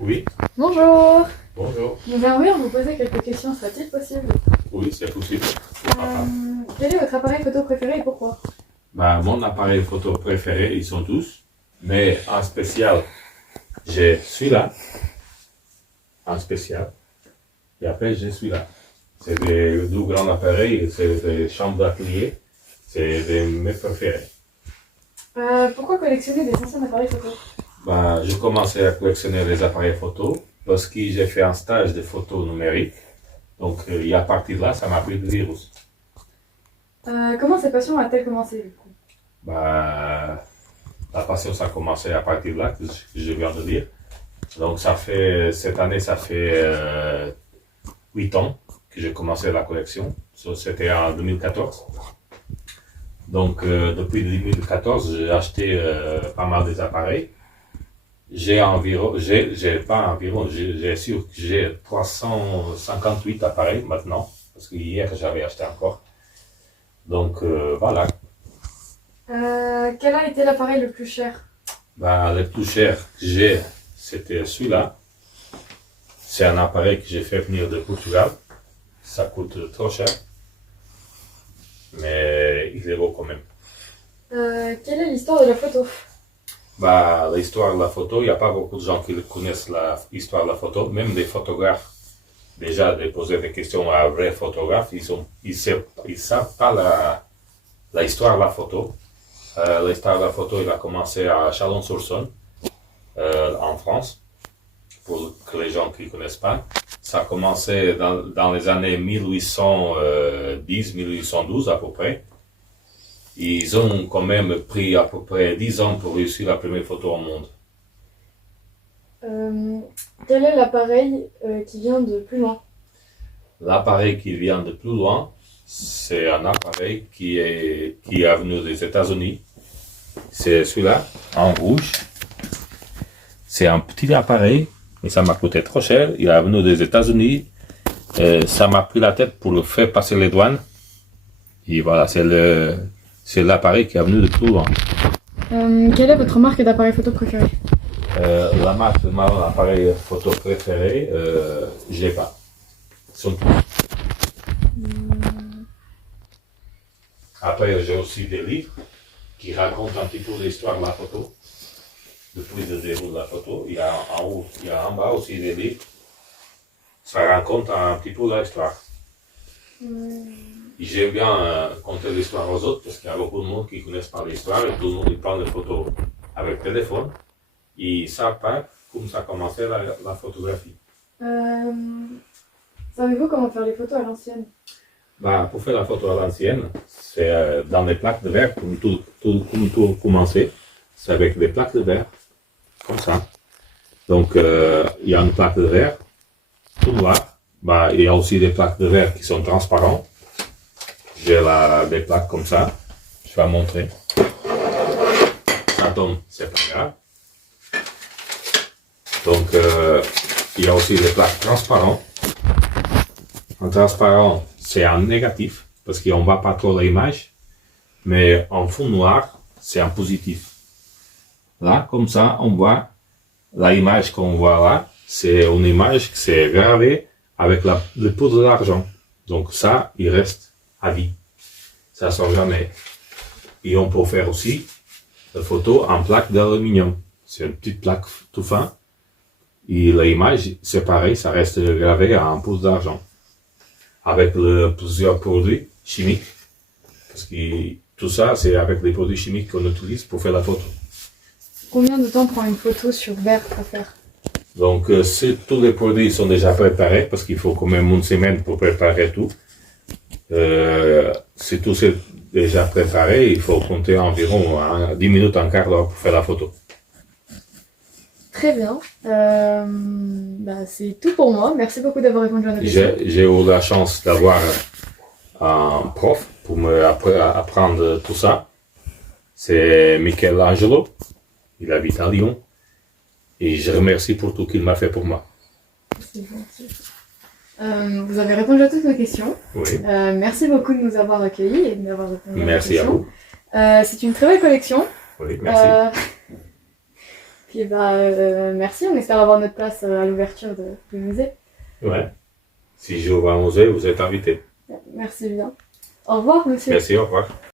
Oui, Bonjour. bonjour. Nous aimerions vous poser quelques questions, serait-il possible? Oui, c'est possible. Quel est votre appareil photo préféré et pourquoi? Mon appareil photo préféré, ils sont tous, mais en spécial, j'ai celui-là, en spécial, et après j'ai celui-là. C'est des deux grands appareils, c'est des chambres d'atelier, c'est mes préférés. Pourquoi collectionner des anciens appareils photo? Je commençais à collectionner les appareils photo parce que j'ai fait un stage de photo numérique. Donc, et à partir de là, ça m'a pris le virus. Comment cette passion a-t-elle commencé du coup? Bah, la passion, ça a commencé à partir de là, que je viens de dire. Donc, cette année, ça fait 8 ans que j'ai commencé la collection. C'était en 2014. Donc, depuis 2014, j'ai acheté pas mal des appareils. J'ai sûr que j'ai 358 appareils maintenant, parce que hier, j'avais acheté encore. Donc, voilà. Quel a été l'appareil le plus cher? Le plus cher que j'ai, c'était celui-là. C'est un appareil que j'ai fait venir de Portugal. Ça coûte trop cher, mais il est beau quand même. Quelle est l'histoire de la photo? L'histoire de la photo, il n'y a pas beaucoup de gens qui connaissent l'histoire de la photo, même des photographes. Déjà, de poser des questions à un vrai photographe, ils savent pas l'histoire de la photo. L'histoire de la photo, il a commencé à Chalon-sur-Saône, en France, pour que les gens qui ne connaissent pas. Ça a commencé dans les années 1810-1812 à peu près. Ils ont quand même pris à peu près 10 ans pour réussir la première photo au monde. Quel est l'appareil qui vient de plus loin? L'appareil qui vient de plus loin, c'est un appareil qui est venu des États-Unis. C'est celui-là, en rouge. C'est un petit appareil, mais ça m'a coûté trop cher. Il est venu des États-Unis. Ça m'a pris la tête pour le faire passer les douanes. Et voilà, c'est l'appareil qui est venu de plus loin. Quelle est votre marque d'appareil photo préférée? La marque de mon appareil photo préféré, je l'ai pas. Ils sont tous. Après, j'ai aussi des livres qui racontent un petit peu l'histoire de la photo. Depuis le début de la photo, il y a en haut, il y a en bas aussi des livres. Ça raconte un petit peu l'histoire. J'aime bien conter l'histoire aux autres parce qu'il y a beaucoup de monde qui ne connaissent pas l'histoire et tout le monde prend des photos avec téléphone. Ils ne savent pas comment ça a commencé la photographie. Savez-vous comment faire les photos à l'ancienne? Pour faire la photo à l'ancienne, c'est dans les plaques de verre, comme tout commençait. C'est avec des plaques de verre, comme ça. Donc, il y a une plaque de verre, tout noir. Il y a aussi des plaques de verre qui sont transparentes. J'ai des plaques comme ça. Je vais montrer. Ça tombe, c'est pas grave. Donc, il y a aussi des plaques transparentes. En transparent, c'est en négatif, parce qu'on ne voit pas trop l'image. Mais en fond noir, c'est en positif. Là, comme ça, on voit l'image qu'on voit là. C'est une image qui s'est gravée avec le poudre d'argent. Donc ça, il reste à vie. Ça ne sort jamais. Et on peut faire aussi des photos en plaque d'aluminium. C'est une petite plaque tout fin. Et l'image, c'est pareil, ça reste gravé en poudre d'argent. Avec plusieurs produits chimiques. Parce que tout ça, c'est avec les produits chimiques qu'on utilise pour faire la photo. Combien de temps prend une photo sur verre à faire? Donc, tous les produits sont déjà préparés, parce qu'il faut quand même une semaine pour préparer tout. Si tout c'est déjà préparé, il faut compter environ 10 minutes, un quart d'heure pour faire la photo. Très bien. C'est tout pour moi. Merci beaucoup d'avoir répondu à nos questions. J'ai eu la chance d'avoir un prof pour me apprendre tout ça. C'est Michelangelo. Il habite à Lyon. Et je remercie pour tout qu'il m'a fait pour moi. C'est gentil. Vous avez répondu à toutes nos questions. Oui. Merci beaucoup de nous avoir accueillis et de nous avoir répondu à nos Merci questions. à vous. C'est une très belle collection. Oui, merci. Puis merci, on espère avoir notre place à l'ouverture du musée. Ouais. Si j'ouvre un musée, vous êtes invité. Merci bien. Au revoir, monsieur. Merci, au revoir.